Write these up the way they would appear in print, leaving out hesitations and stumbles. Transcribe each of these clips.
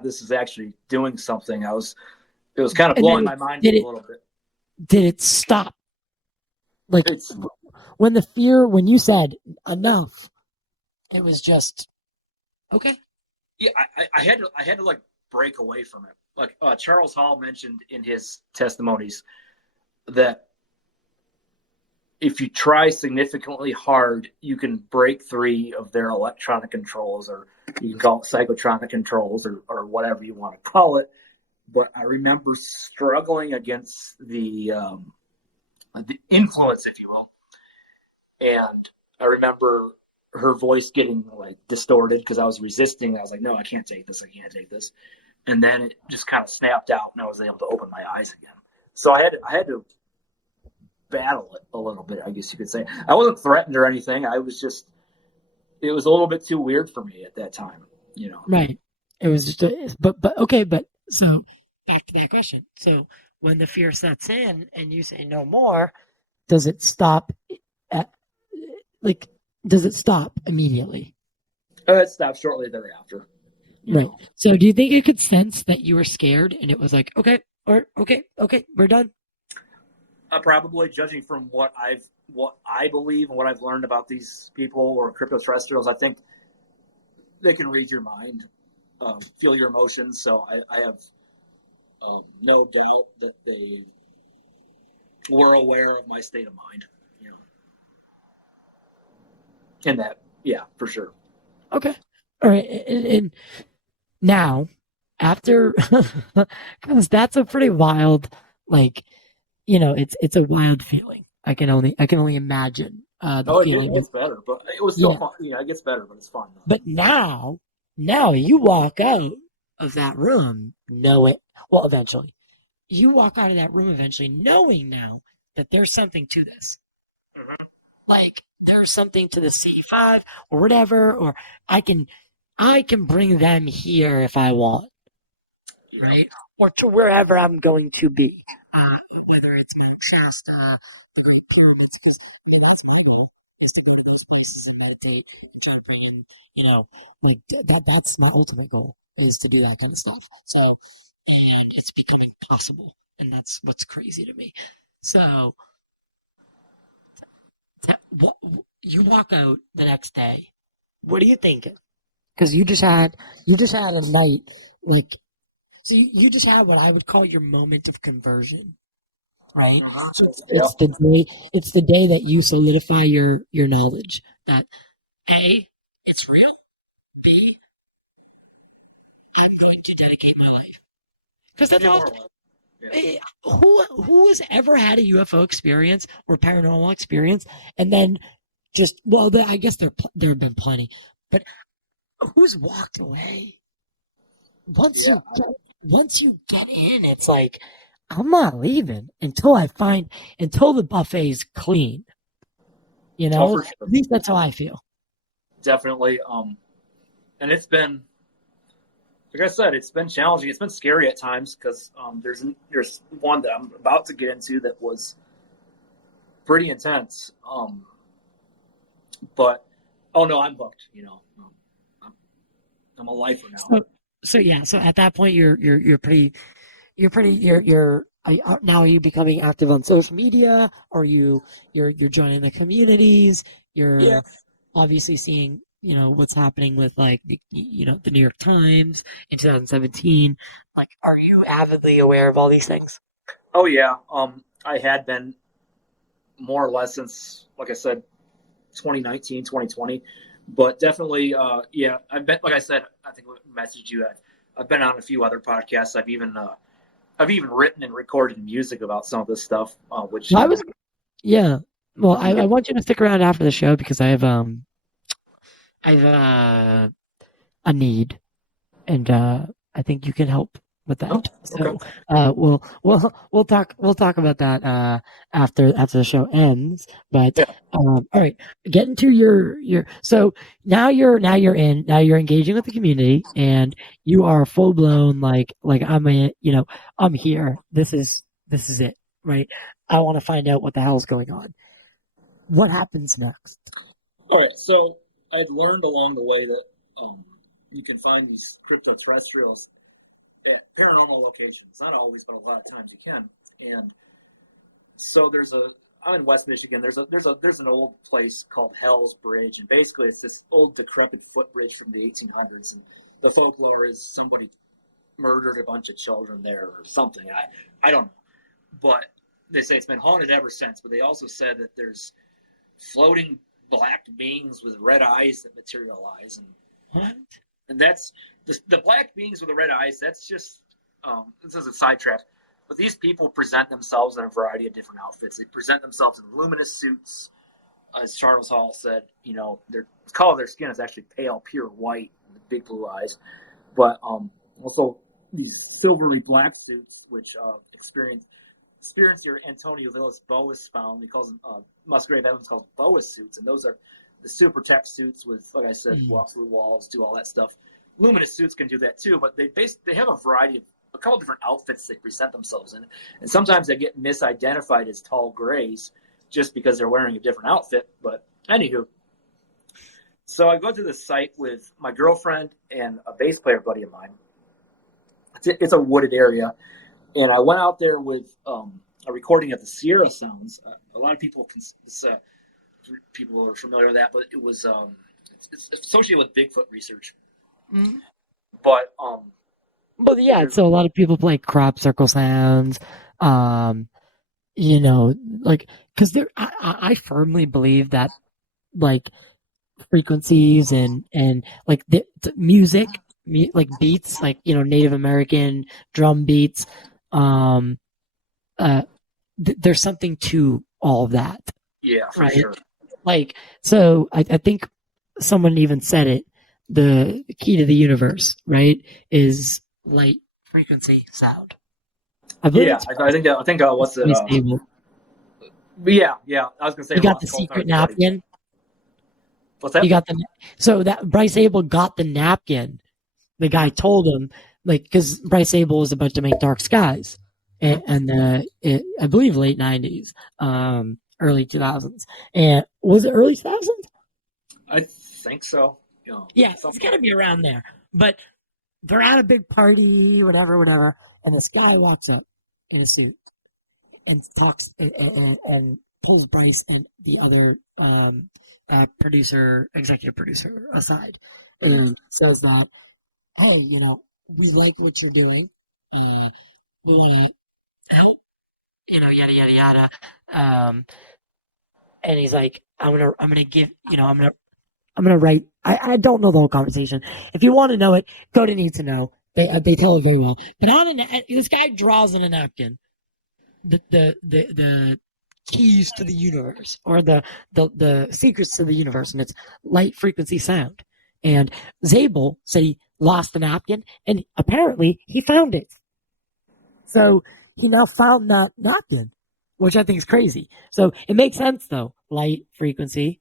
this is actually doing something. It was kind of And blowing then my mind a little bit. did it stop? Like It's when you said enough, it was just okay. yeah, I had to like break away from it. Like Charles Hall mentioned in his testimonies that if you try significantly hard, you can break 3 of their electronic controls, or you can call it psychotronic controls, or whatever you want to call it. But I remember struggling against the influence, if you will. And I remember her voice getting like distorted because I was resisting. I was like, no, I can't take this. I can't take this. And then it just kind of snapped out, and I was able to open my eyes again. So I had to battle it a little bit, I guess you could say. I wasn't threatened or anything. It was a little bit too weird for me at that time, you know. Right. It was just but okay, but so back to that question. So when the fear sets in and you say no more, does it stop does it stop immediately? It stopped shortly thereafter. Right. Know. So do you think it could sense that you were scared and it was like, okay, we're done? Probably, judging from what I believe and what I've learned about these people or crypto terrestrials, I think they can read your mind, feel your emotions. So I have no doubt that they were aware of my state of mind, you know. And that, yeah, for sure. Okay. All right. And now, after, because that's a pretty wild, like, you know, it's a wild feeling. I can only imagine the feeling. It gets better, but it was still fun. Yeah, it gets better, but it's fun. But now you walk out of that room knowing, well, eventually, you walk out of that room eventually knowing now that there's something to this. Mm-hmm. Like there's something to the CE5 or whatever, or I can bring them here if I want, right? Or to wherever I'm going to be, whether it's Mount Shasta, the Great Pyramids, because I mean that's my goal, is to go to those places and meditate and try to bring in, you know, like that's my ultimate goal, is to do that kind of stuff. So, and it's becoming possible, and that's what's crazy to me. So, what you walk out the next day, what are you thinking? Because you just had a night like, so you just had what I would call your moment of conversion, right? Mm-hmm. So it's the day that you solidify your knowledge that A, it's real, B, I'm going to dedicate my life. Because that's all. Yeah. Who has ever had a UFO experience or paranormal experience and then just, well, I guess there have been plenty, but who's walked away? Once you get in, it's like, I'm not leaving until the buffet's clean. You know, sure. At least that's how I feel. Definitely. And it's been, like I said, it's been challenging. It's been scary at times because there's one that I'm about to get into that was pretty intense. But oh no, I'm hooked. You know, I'm a lifer now. So at that point, you're now, are you becoming active on social media? Or you're joining the communities? You're obviously seeing, you know, what's happening with, like, you know, the New York Times in 2017. Like, are you avidly aware of all these things? Oh yeah. I had been more or less since, like I said, 2019, 2020, but definitely, yeah, I've been, like I said, I think I messaged you. I've been on a few other podcasts. I've even written and recorded music about some of this stuff, which yeah. Well, I want you to stick around after the show because I have a need, and I think you can help with that. Okay. So we'll talk about that after the show ends. But yeah. All right, get into your so now you're engaging with the community, and you are full blown like I'm here. This is it, right? I want to find out what the hell's going on. What happens next? All right, so I'd learned along the way that you can find these crypto terrestrials at paranormal locations. Not always, but a lot of times you can. And so I'm in West Michigan. There's an old place called Hell's Bridge, and basically it's this old decrepit footbridge from the 1800s. And the folklore is somebody murdered a bunch of children there or something. I don't know, but they say it's been haunted ever since. But they also said that there's floating black beings with red eyes that materialize, and What? and that's the black beings with the red eyes. That's just this is a sidetrack. But these people present themselves in a variety of different outfits. They present themselves in luminous suits. As Charles Hall said, the color of their skin is actually pale, pure white, and the big blue eyes. But also these silvery black suits, which experiencer Antonio Villas Boas found. He calls them Musgrave Evans calls them Boas suits, and those are the super tech suits with, like I said, walk through walls, do all that stuff. Luminous suits can do that too, but they have a couple different outfits they present themselves in, and sometimes they get misidentified as tall grays just because they're wearing a different outfit. But anywho, so I go to the site with my girlfriend and a bass player buddy of mine. It's a wooded area, and I went out there with a recording of the Sierra sounds. A lot of people people are familiar with that, but it was it's associated with Bigfoot research. Mm-hmm. But yeah, so a lot of people play crop circle sounds, because I firmly believe that like frequencies and like the music, like beats, like Native American drum beats, there's something to all of that. Yeah, for right? sure. Like, so I think someone even said it. The key to the universe, right, is light, frequency, sound. I think what's it? Yeah. I was gonna say you got the secret napkin. What's that? You got so that Bryce Abel got the napkin. The guy told him, like, because Bryce Abel was about to make Dark Skies, and I believe late '90s, early 2000s, and was it early 2000s? I think so. Yeah, it's got to be around there. But they're at a big party, whatever, and this guy walks up in a suit and talks and pulls Bryce and the other executive producer aside and says that, hey, we like what you're doing. We want to help, yada, yada, yada. And he's like, I'm gonna give, I'm gonna write. I don't know the whole conversation. If you want to know it, go to Need to Know. They tell it very well. But this guy draws on a napkin the keys to the universe, or the secrets to the universe, and it's light, frequency, sound. And Zabel said he lost the napkin, and apparently he found it. So he now found that napkin, which I think is crazy. So it makes sense though. Light, frequency,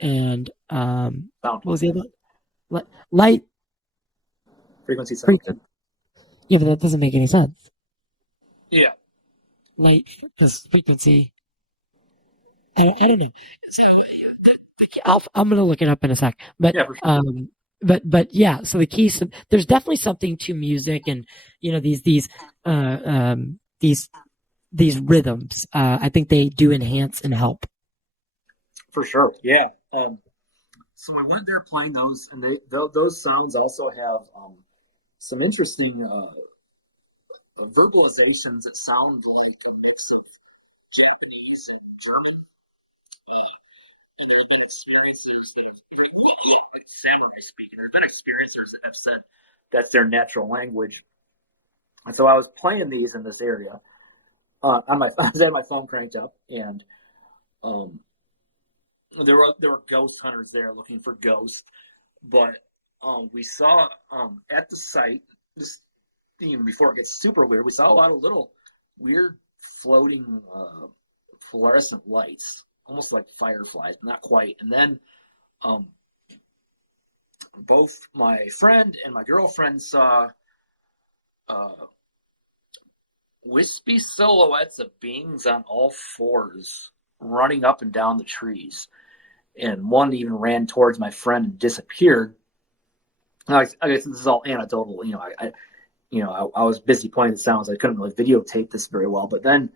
and what was the other one? Light, frequency, sound. Yeah, but that doesn't make any sense. Yeah, light, because frequency. I don't know. So I'm gonna look it up in a sec. But yeah, for sure. But yeah. So the keys. There's definitely something to music, and these rhythms. I think they do enhance and help. For sure, yeah. So we went there playing those, and those sounds also have some interesting verbalizations that sound like a mix of Japanese and German. And there have been experiencers that have like samurai speak, and there have been experiencers that have said that's their natural language. And so I was playing these in this area. I had my phone cranked up, and there were ghost hunters there looking for ghosts. But we saw at the site, just even before it gets super weird, we saw a lot of little weird floating fluorescent lights, almost like fireflies, but not quite. And then both my friend and my girlfriend saw wispy silhouettes of beings on all fours running up and down the trees. And one even ran towards my friend and disappeared. I guess this is all anecdotal. I was busy playing the sounds. I couldn't really videotape this very well. But then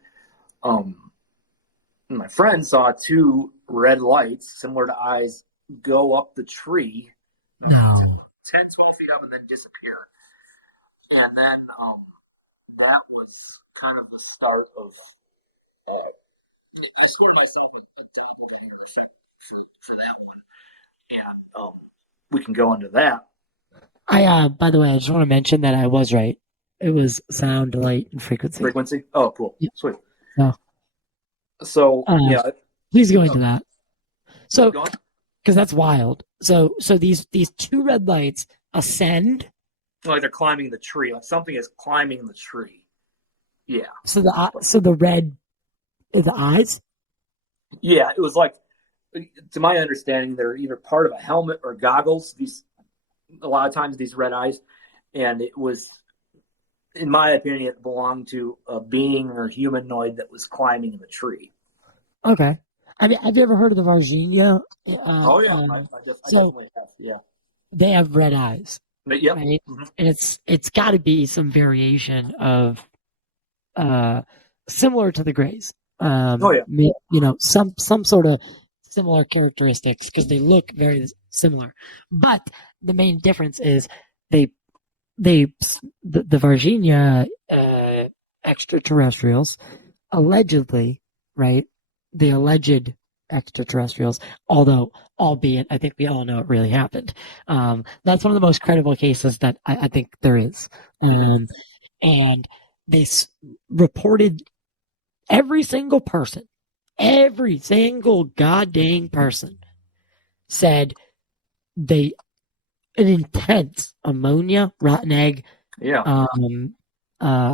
my friend saw two red lights, similar to eyes, go up the tree, No. 10, 12 feet up, and then disappear. And then that was kind of the start of I scored myself a doppelganger effect for that one. And we can go into that. By the way, I just want to mention that I was right. It was sound, light, and frequency. Frequency? Oh, cool. Yeah. Sweet. No. So, yeah. Please go into that. So, because that's wild. So these two red lights ascend. Like they're climbing the tree. Like something is climbing the tree. Yeah. So the red, the eyes. Yeah, it was like, to my understanding, they're either part of a helmet or goggles. A lot of times these red eyes, and it was, in my opinion, it belonged to a being or humanoid that was climbing the tree. Okay. I mean, have you ever heard of the Varginha? Oh yeah, I definitely have. Yeah, they have red eyes. Yep. Right? Mm-hmm. And it's got to be some variation of similar to the Greys. Some sort of similar characteristics because they look very similar. But the main difference is the Varginha extraterrestrials allegedly, right? The alleged extraterrestrials, albeit I think we all know it really happened. That's one of the most credible cases that I think there is. And they reported every single goddamn person said an intense ammonia, rotten egg,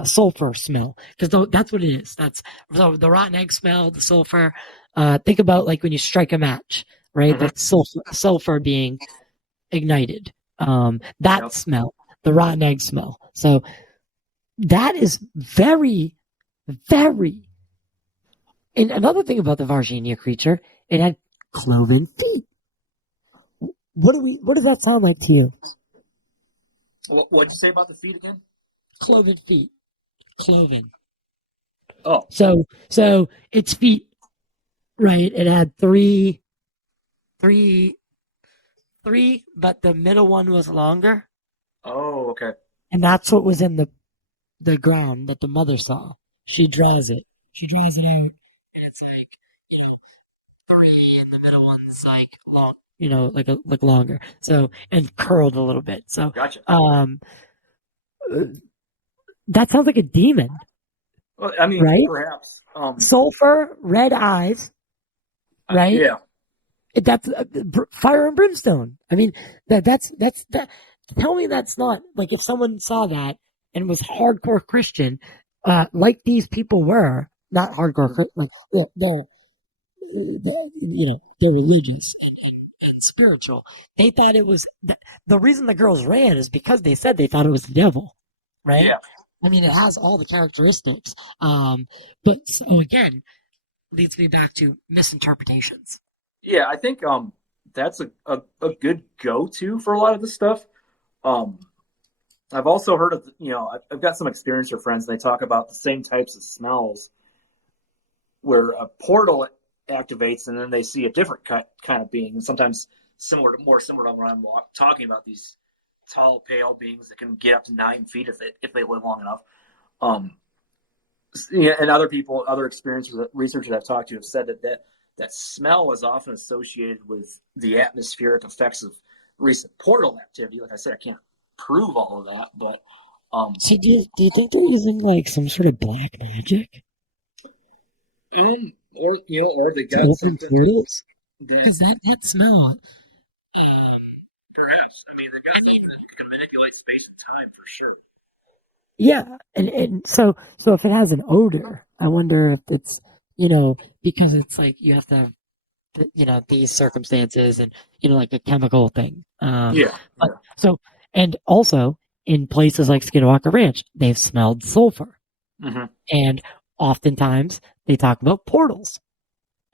sulfur smell, because that's what it is. So the rotten egg smell, the sulfur. Think about like when you strike a match, right? Mm-hmm. That's sulfur being ignited. Smell, the rotten egg smell. So that is very, very. And another thing about the Varginha creature, it had cloven feet. What does that sound like to you? What'd you say about the feet again? Cloven feet. Cloven. Oh. So its feet, right? It had three, but the middle one was longer. Oh, okay. And that's what was in the ground that the mother saw. She draws it out, and it's like, 3, and the middle one's like long, like longer. So, and curled a little bit. So, gotcha. That sounds like a demon. Well, I mean, right? Perhaps. Sulfur, red eyes, right? Yeah. That's fire and brimstone. I mean, that's that. Tell me that's not like, if someone saw that and was hardcore Christian, like these people were, not hardcore, like they're religious and spiritual. They thought it was the reason the girls ran is because they said they thought it was the devil, right? Yeah. I mean, it has all the characteristics, but so again, leads me back to misinterpretations. Yeah, I think that's a good go-to for a lot of this stuff. I've also heard of, I've got some experiencer friends, and they talk about the same types of smells where a portal activates, and then they see a different kind of being, and sometimes more similar to what I'm talking about, these tall, pale beings that can get up to 9 feet if they live long enough. And other researchers I've talked to have said that smell is often associated with the atmospheric effects of recent portal activity. Like I said, I can't prove all of that, but do you think they're using like some sort of black magic? Or they got something portals, because that smell. Perhaps. I mean, they've got something that can manipulate space and time for sure. Yeah, and so if it has an odor, I wonder if it's because it's like you have to have these circumstances and like a chemical thing. So, and also in places like Skinwalker Ranch, they've smelled sulfur, and oftentimes they talk about portals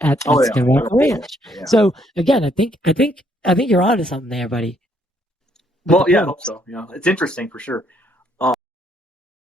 at Skinwalker Ranch. Yeah. So again, I think you're onto something there, buddy. Well, yeah, I hope so. It's interesting for sure.